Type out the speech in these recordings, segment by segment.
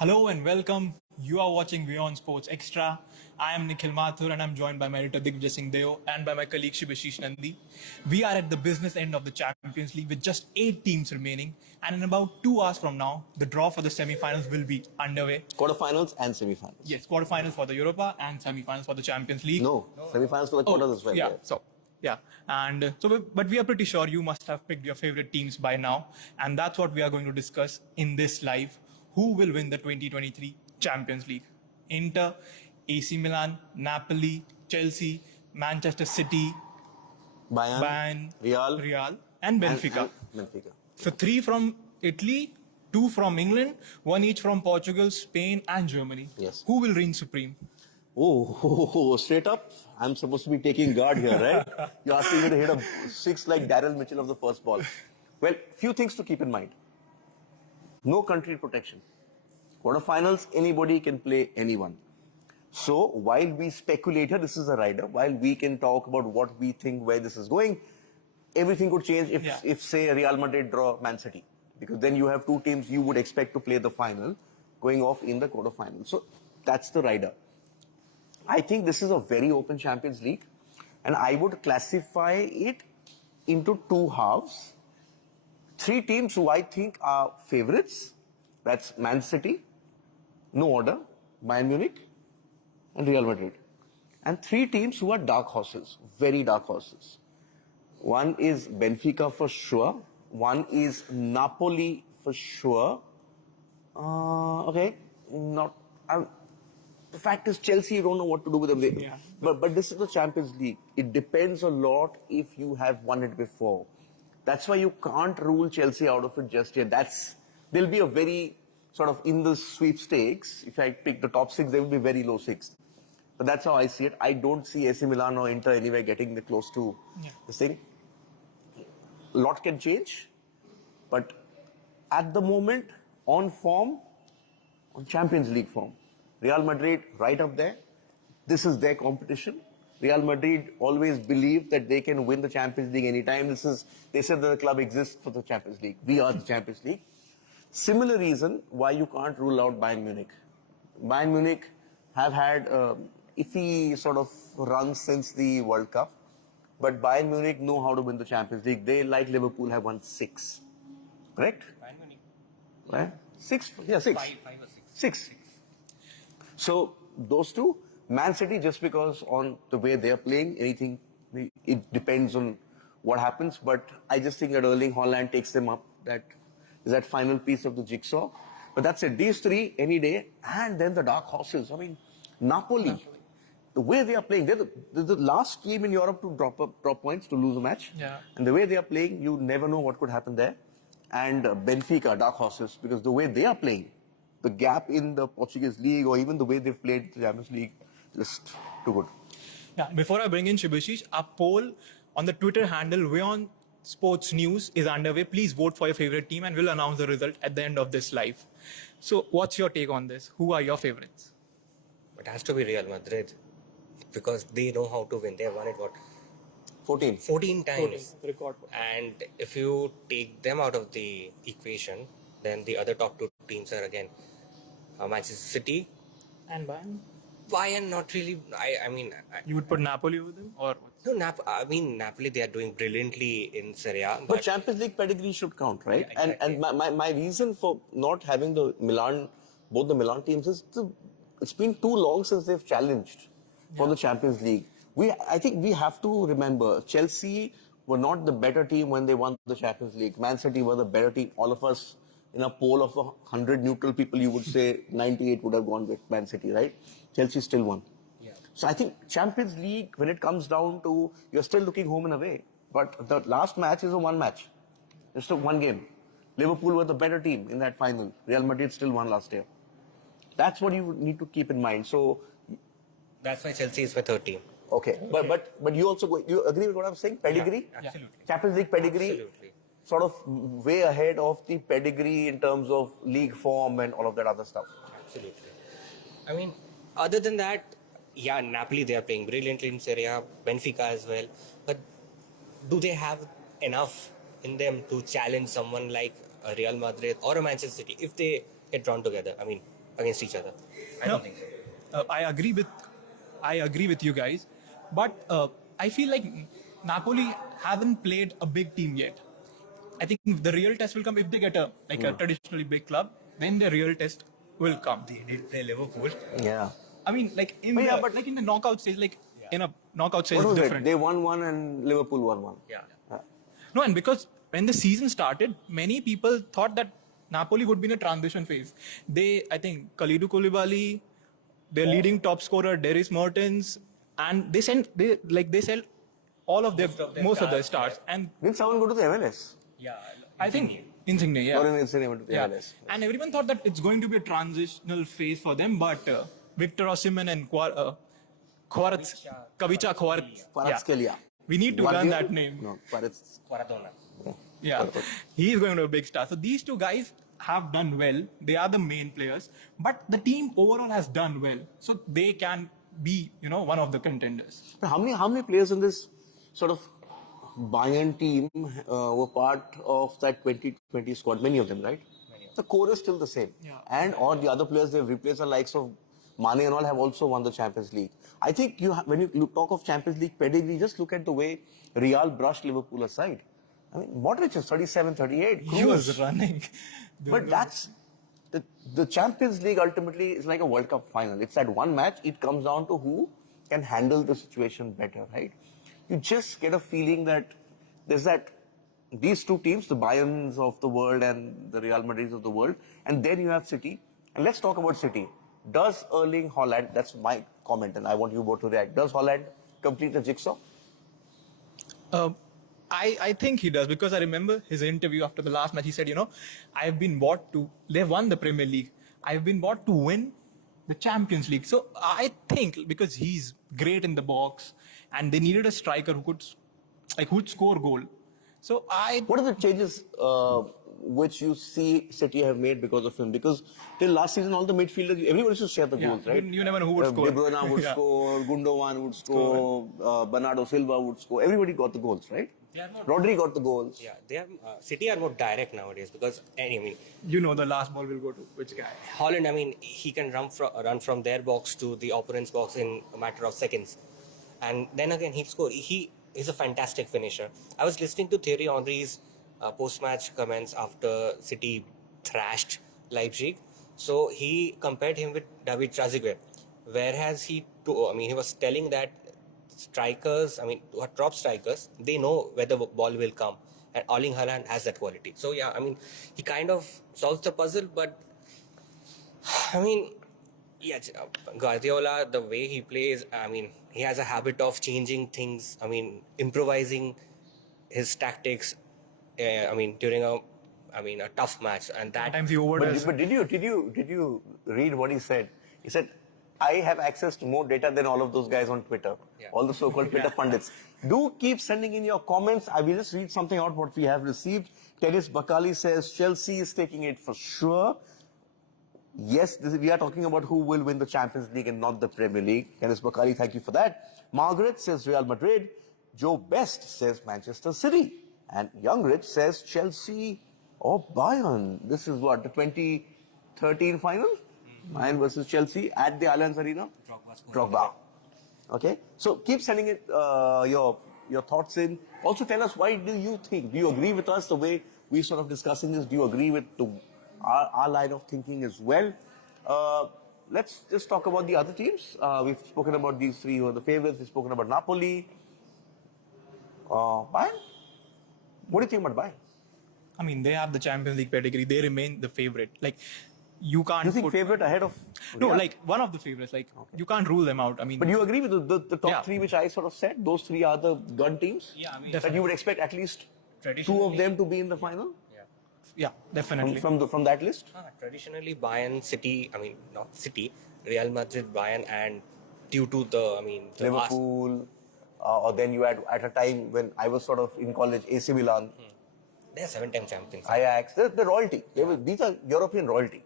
Hello and welcome. You are watching WION Sports Extra. I am Nikhil Mathur and I'm joined by my editor Digvijay Singh Deo and by my colleague Shibashish Nandi. We are at the business end of the Champions League with just 8 teams remaining, and in about 2 hours from now, the draw for the semi-finals will be underway. Quarterfinals and semi-finals. Yes, quarterfinals for the Europa and semi-finals for the Champions League. No, semi-finals for the quarters as well. Yeah. But we are pretty sure you must have picked your favorite teams by now, and that's what we are going to discuss in this live. Who will win the 2023 Champions League? Inter, AC Milan, Napoli, Chelsea, Manchester City, Bayern, Real, and Benfica. Benfica. So 3 from Italy, 2 from England, 1 each from Portugal, Spain, and Germany. Yes. Who will reign supreme? Oh, straight up. I'm supposed to be taking guard here, right? You're asking me to hit a 6 like Daryl Mitchell of the first ball. Well, few things to keep in mind. No country protection. Quarterfinals, anybody can play anyone. So while we speculate here, this is a rider, while we can talk about what we think where this is going, everything could change if say Real Madrid draw Man City. Because then you have two teams you would expect to play the final going off in the quarterfinals. So that's the rider. I think this is a very open Champions League, and I would classify it into two halves. 3 teams who I think are favorites. That's Man City, no order, Bayern Munich, and Real Madrid. And 3 teams who are dark horses, very dark horses. One is Benfica for sure. One is Napoli for sure. The fact is, Chelsea, you don't know what to do with them. Yeah. But this is the Champions League. It depends a lot if you have won it before. That's why you can't rule Chelsea out of it just yet. There'll be a very sort of in the sweepstakes. If I pick the top 6, they will be very low 6. But that's how I see it. I don't see AC Milan or Inter anywhere getting close to this thing. A lot can change, but at the moment, on form, on Champions League form, Real Madrid right up there. This is their competition. Real Madrid always believe that they can win the Champions League anytime. They said that the club exists for the Champions League. We are the Champions League. Similar reason why you can't rule out Bayern Munich. Bayern Munich have had iffy sort of run since the World Cup, but Bayern Munich know how to win the Champions League. They, like Liverpool, have won 6. Correct? Bayern Munich. Right? 6? Yeah, 6. 5 or 6. 6. So those two, Man City, just because on the way they are playing, it depends on what happens. But I just think that Erling Haaland takes them up. That is that final piece of the jigsaw. But that's it. These 3 any day, and then the dark horses. I mean, Napoli. The way they are playing, they're the last team in Europe to drop points, to lose a match. Yeah. And the way they are playing, you never know what could happen there. And Benfica, dark horses, because the way they are playing, the gap in the Portuguese league or even the way they've played the Champions League, just too good. Yeah, before I bring in Shibashish, a poll on the Twitter handle WION Sports News is underway. Please vote for your favorite team and we'll announce the result at the end of this live. So what's your take on this? Who are your favorites? It has to be Real Madrid because they know how to win. They have won it 14 times. Record. And if you take them out of the equation, then the other top 2 teams are again Manchester City And Bayern? Bayern. Not really. I mean, You would put Napoli with them? Or what? no, Napoli, they are doing brilliantly in Serie A. But Champions League pedigree should count, right? Yeah, exactly. And my reason for not having both the Milan teams is it's been too long since they've challenged for the Champions League. I think we have to remember, Chelsea were not the better team when they won the Champions League. Man City were the better team. All of us, in a poll of 100 neutral people, you would say 98 would have gone with Man City, right? Chelsea still won. Yeah. So I think Champions League, when it comes down to, you're still looking home and away. But the last match is a one match. Just a one game. Liverpool were the better team in that final. Real Madrid still won last year. That's what you need to keep in mind. So That's why Chelsea is my third team. okay. But you agree with what I'm saying? Pedigree? Yeah, absolutely. Champions League pedigree? Absolutely. Sort of way ahead of the pedigree in terms of league form and all of that other stuff. Absolutely. I mean, other than that, yeah, Napoli, they are playing brilliantly in Serie A, Benfica as well. But do they have enough in them to challenge someone like a Real Madrid or a Manchester City if they get drawn together? I mean, against each other. I don't think so. I agree with you guys, but I feel like Napoli haven't played a big team yet. I think the real test will come if they get a traditionally big club. Then the real test will come. They did play Liverpool. Yeah. I mean, like in the knockout stage, in a knockout stage, What it's was different. it? They won one and Liverpool won one. Yeah. No, and because when the season started, many people thought that Napoli would be in a transition phase. I think, Kalidou Koulibaly, their leading top scorer, Dries Mertens, and they sell all of most of their stars. And Did someone go to the MLS? Yeah. I think Insigne, yeah. Lauren Insigne went to the Yeah, MLS. and everyone thought that it's going to be a transitional phase for them, but Victor Osimhen and Kavica Kvaratskhelia. we need to learn that name. No, Kvaratskhelia. Maradona. Yeah, he's going to be a big star. So these two guys have done well. They are the main players, but the team overall has done well. So they can be, one of the contenders. How many players in this sort of Bayern team were part of that 2020 squad? Many of them, right? The core is still the same. Yeah. And all the other players they've replaced, the likes of Mane and all, have also won the Champions League. I think when you talk of Champions League pedigree, just look at the way Real brushed Liverpool aside. I mean, Modric is 37, 38. He was running. But that's the Champions League ultimately is like a World Cup final. It's that one match. It comes down to who can handle the situation better, right? You just get a feeling that there's these two teams, the Bayerns of the world and the Real Madrids of the world, and then you have City. And let's talk about City. Does Erling Haaland, that's my comment, and I want you both to react. Does Haaland complete the jigsaw? I think he does, because I remember his interview after the last match. He said, I've been bought they've won the Premier League. I've been bought to win the Champions League. So I think because he's great in the box and they needed a striker who'd score goal. So What are the changes which you see City have made because of him? Because till last season, all the midfielders, everybody used to share the goals, right? You never know who would score. De Bruyne would score, Gundogan would score, Bernardo Silva would score. Everybody got the goals, right? Rodri got the goals. Yeah, City are more direct nowadays because the last ball will go to which guy. Haaland, he can run from their box to the opponent's box in a matter of seconds, and then again he'll score. He is a fantastic finisher. I was listening to Thierry Henry's post-match comments after City thrashed Leipzig. So he compared him with David Trezeguet, whereas he was telling that strikers, who are top strikers, they know where the ball will come, and Erling Haaland has that quality. So he kind of solves the puzzle, but Guardiola, the way he plays, he has a habit of changing things, improvising his tactics, during a tough match, and that Sometimes he overdoes. But did you read what he said? He said, I have access to more data than all of those guys on Twitter, all the so-called Twitter pundits. Do keep sending in your comments. I will just read something out what we have received. Tennis Bakali says Chelsea is taking it for sure. Yes, we are talking about who will win the Champions League and not the Premier League. Tennis Bakali, thank you for that. Margaret says Real Madrid. Joe Best says Manchester City. And Young Rich says Chelsea or Bayern. This is what, the 2013 final? Bayern versus Chelsea at the Allianz Arena. Drogba. Okay, so keep sending it your thoughts in. Also tell us, why do you think? Do you agree with us the way we sort of discussing this? Do you agree with our line of thinking as well? Let's just talk about the other teams. We've spoken about these three who are the favorites. We've spoken about Napoli. Bayern? What do you think about Bayern? They have the Champions League pedigree. They remain the favorite. You can't. Do you think favorite ahead of? No, one of the favorites. You can't rule them out. But you agree with the top three which I sort of said? Those three are the gun teams? Yeah, that you would expect at least two of them to be in the final? Yeah, definitely. From that list? Traditionally, Bayern, City, not City, Real Madrid, Bayern, and due to the Liverpool, or then you had at a time when I was sort of in college, AC Milan. They're 7-time champions. Ajax, the royalty. These are European royalty,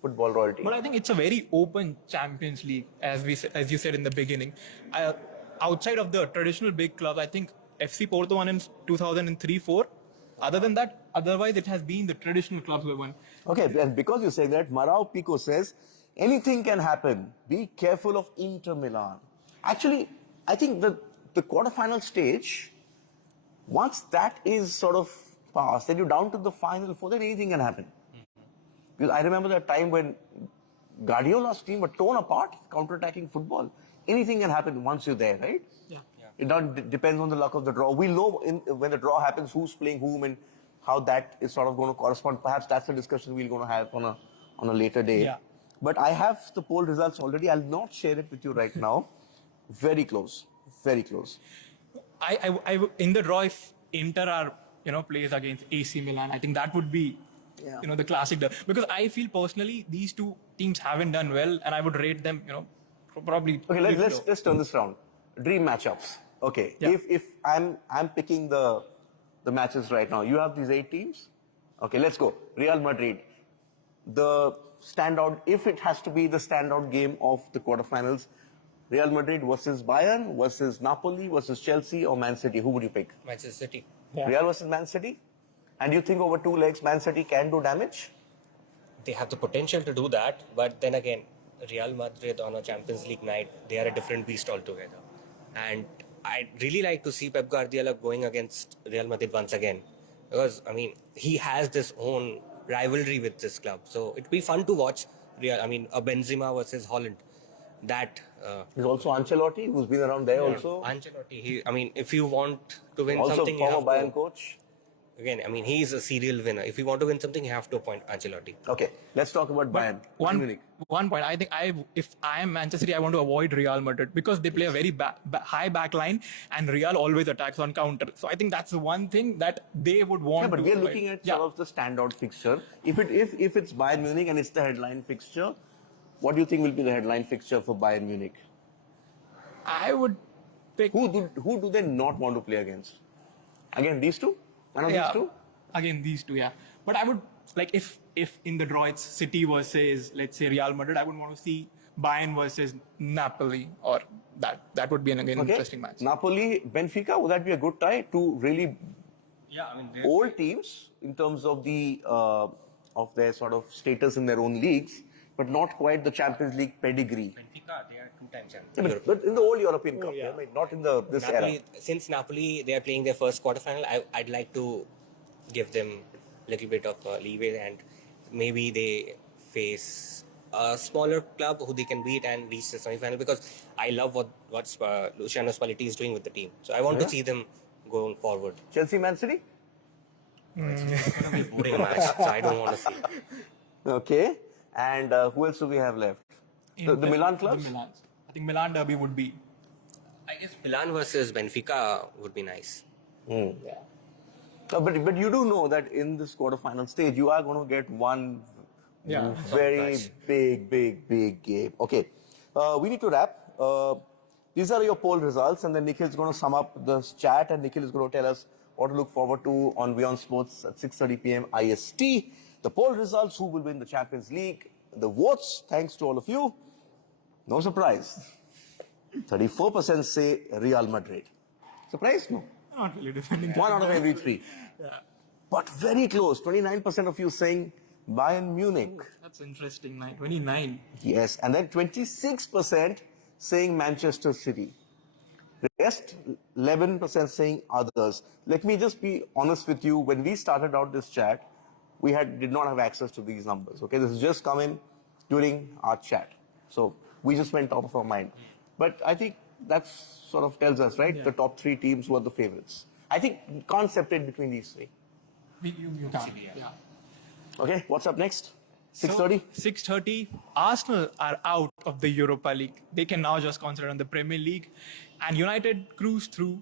football royalty. But I think it's a very open Champions League, as you said in the beginning. Outside of the traditional big clubs, I think FC Porto won in 2003-04. Other than that, otherwise it has been the traditional clubs who have won. Okay, and because you say that, Marao Pico says Anything can happen. Be careful of Inter Milan. Actually, I think the quarterfinal stage, once that is sort of passed, then you're down to the final four, then anything can happen. Because I remember that time when Guardiola's team were torn apart, counter-attacking football. Anything can happen once you're there, right? Yeah. It depends on the luck of the draw. We know when the draw happens, who's playing whom and how that is sort of going to correspond. Perhaps that's a discussion we're going to have on a later day. Yeah. But I have the poll results already. I'll not share it with you right now. Very close. Very close. I in the draw, if Inter are plays against AC Milan, I think that would be the classic because I feel personally these two teams haven't done well, and I would rate them probably. Okay, let's turn this around. Dream matchups. Okay, Yeah. if I'm picking the matches right now, you have these 8 teams. Okay, let's go. Real Madrid, the standout, if it has to be the standout game of the quarterfinals, Real Madrid versus Bayern versus Napoli versus Chelsea or Man City. Who would you pick? Manchester City. Yeah. Real versus Man City? And you think over 2 legs Man City can do damage? They have the potential to do that, but then again, Real Madrid on a Champions League night, they are a different beast altogether. And I'd really like to see Pep Guardiola going against Real Madrid once again. Because, I mean, he has this own rivalry with this club. So it'd be fun to watch a Benzema versus Holland. That There's also Ancelotti, who's been around there also. Ancelotti, if you want to win Also something, you former have Bayern to, coach. again, he's a serial winner. If you want to win something, you have to appoint Ancelotti. Okay, let's talk about Bayern. Munich. One point, I think if I am Manchester City, I want to avoid Real Madrid because they play a very high back line and Real always attacks on counter. So I think that's the one thing that they would want Yeah, but to we are avoid. looking at sort of the standout fixture. If it's Bayern Munich and it's the headline fixture, what do you think will be the headline fixture for Bayern Munich? I would pick Who do they not want to play against? Again, these two? One of these two? Again, these two, yeah. But I would like if in the draw it's City versus let's say Real Madrid, I would want to see Bayern versus Napoli, or that would be an interesting match. Napoli, Benfica, would that be a good tie? Two really Yeah, old teams in terms of the of their sort of status in their own leagues, but not quite the Champions League pedigree. Benfica, they are 2-time champions. Yeah, but in the old European Cup, I mean, not in this era. Since Napoli, they are playing their first quarterfinal, I'd like to give them a little bit of leeway, and maybe they face a smaller club who they can beat and reach the semi-final, because I love what Luciano Spalletti is doing with the team. So I want to see them going forward. Chelsea, Man City? It's going to be a boring match, so I don't want to see. Okay. And who else do we have left? The Milan clubs? The Milans. I think Milan derby would be. I guess Milan versus Benfica would be nice. Yeah. But you do know that in this quarterfinal stage, you are going to get one very big game. Okay, we need to wrap. These are your poll results, and then Nikhil's going to sum up the chat, and Nikhil is going to tell us what to look forward to on WION Sports at 6:30 p.m. IST. The poll results, who will win the Champions League, the votes, thanks to all of you. No surprise. 34% say Real Madrid. Surprise? No. Not really defending. 1 out of every 3. Yeah. But very close. 29% of you saying Bayern Munich. That's interesting. 29. Yes. And then 26% saying Manchester City. The rest, 11% saying others. Let me just be honest with you. When we started out this chat, we did not have access to these numbers. Okay, this has just come in during our chat. So we just went top of our mind. But I think that sort of tells us, right? Yeah. The top 3 teams who are the favorites. I think you can't separate between these 3. You can't. Yeah. Okay, what's up next? 6:30? 6:30. Arsenal are out of the Europa League. They can now just concentrate on the Premier League. And United cruised through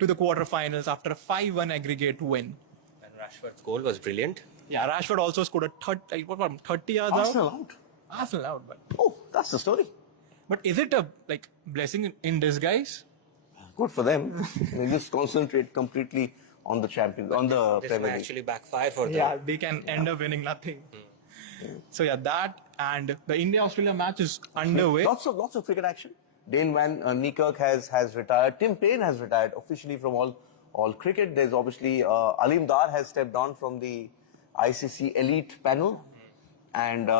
to the quarterfinals after a 5-1 aggregate win. And Rashford's goal was brilliant. Yeah, Rashford also scored a 30 yards Arsenal out. out. Arsenal out, but Oh, that's the story. is it a blessing in disguise? Good for them. They just concentrate completely on the champions, on the This Premier may League. actually backfire for them. Yeah, they can end up winning nothing. So yeah, that and the India-Australia match is underway. Lots of cricket action. Dane Van Niekerk has retired. Tim Payne has retired officially from all cricket. There's obviously Alim Dar has stepped down from the ICC elite panel. And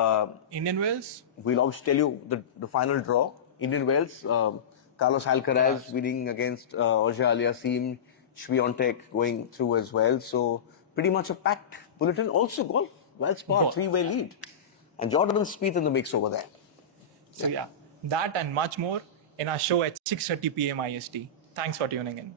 Indian Wales? we'll obviously tell you the final draw. Indian Wales, Carlos Alcaraz winning against Auger Aliassime, Swiatek going through as well. So pretty much a packed bulletin. Also golf, Golf. three-way lead. And Jordan Spieth in the mix over there. So yeah, that and much more in our show at 6:30 p.m. IST. Thanks for tuning in.